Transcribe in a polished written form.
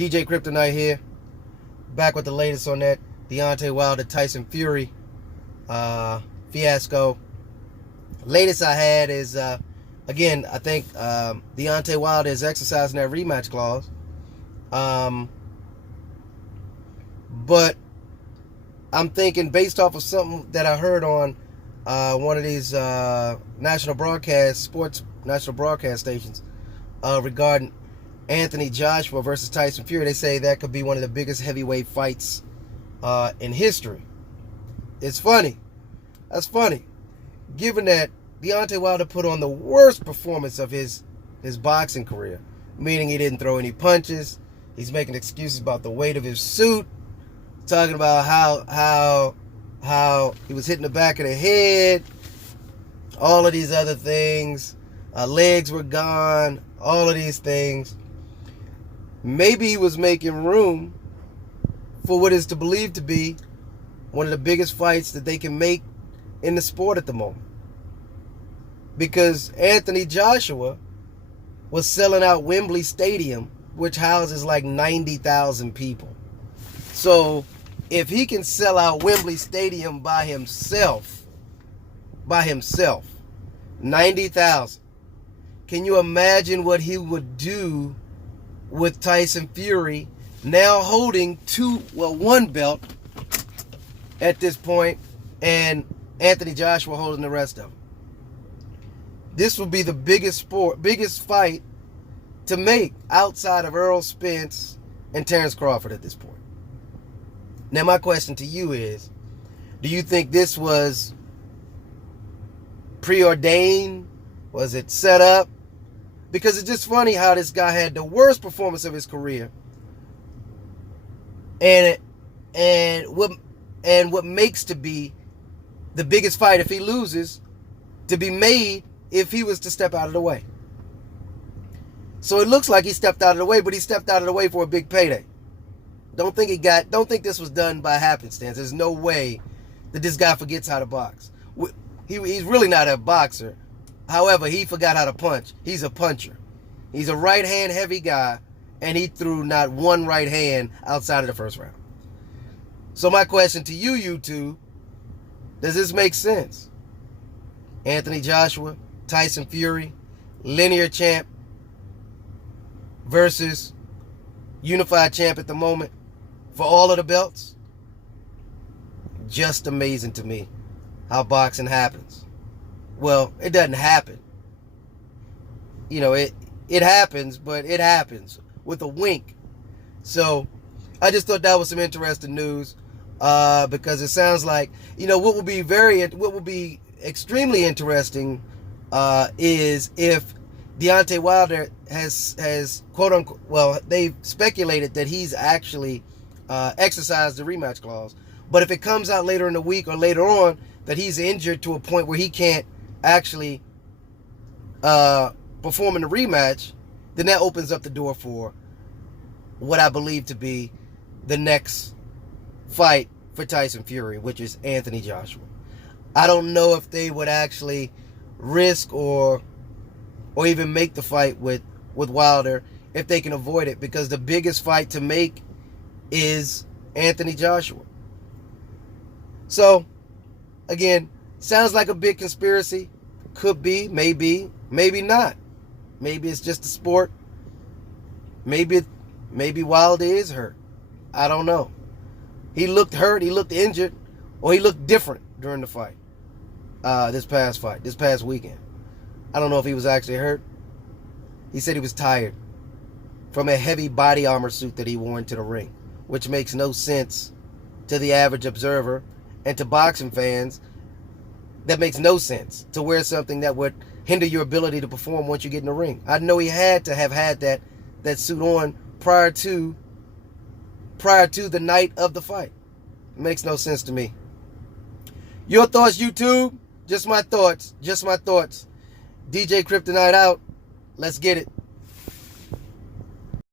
DJ Kryptonite here, back with the latest on that Deontay Wilder Tyson Fury fiasco. Latest I had is again, I think Deontay Wilder is exercising that rematch clause, but I'm thinking based off of something that I heard on one of these sports national broadcast stations regarding Anthony Joshua versus Tyson Fury. They say that could be one of the biggest heavyweight fights in history. It's funny. That's funny. Given that Deontay Wilder put on the worst performance of his boxing career, meaning he didn't throw any punches. He's making excuses about the weight of his suit, talking about how he was hitting the back of the head, all of these other things. Legs were gone, all of these things. Maybe he was making room for what is to believe to be one of the biggest fights that they can make in the sport at the moment. Because Anthony Joshua was selling out Wembley Stadium, which houses like 90,000 people. So if he can sell out Wembley Stadium by himself, 90,000, can you imagine what he would do with Tyson Fury now holding one belt at this point, and Anthony Joshua holding the rest of them? This will be the biggest fight to make outside of Errol Spence and Terence Crawford at this point. Now my question to you is, do you think this was preordained? Was it set up? Because it's just funny how this guy had the worst performance of his career, and what makes to be the biggest fight if he loses to be made if he was to step out of the way. So it looks like he stepped out of the way, but he stepped out of the way for a big payday. Don't think this was done by happenstance. There's no way that this guy forgets how to box. He's really not a boxer. However, he forgot how to punch. He's a puncher. He's a right hand heavy guy, and he threw not one right hand outside of the first round. So my question to you, YouTube, does this make sense? Anthony Joshua, Tyson Fury, linear champ versus unified champ at the moment for all of the belts. Just amazing to me how boxing happens. Well, it doesn't happen. You know, it happens, but it happens with a wink. So I just thought that was some interesting news because it sounds like, what will be extremely interesting is if Deontay Wilder has quote unquote, well, they've speculated that he's actually exercised the rematch clause. But if it comes out later in the week or later on that he's injured to a point where he can't actually perform in the rematch, then that opens up the door for what I believe to be the next fight for Tyson Fury, which is Anthony Joshua. I don't know if they would actually risk or even make the fight with Wilder if they can avoid it, because the biggest fight to make is Anthony Joshua. So, again, sounds like a big conspiracy. Could be, maybe not. Maybe it's just a sport. Maybe Wilder is hurt. I don't know. He looked hurt, he looked injured, or he looked different during the fight. This past weekend. I don't know if he was actually hurt. He said he was tired from a heavy body armor suit that he wore into the ring, which makes no sense to the average observer, and to boxing fans, that makes no sense to wear something that would hinder your ability to perform once you get in the ring. I know he had to have had that suit on prior to the night of the fight. It makes no sense to me. Your thoughts, YouTube? Just my thoughts. DJ Kryptonite out. Let's get it.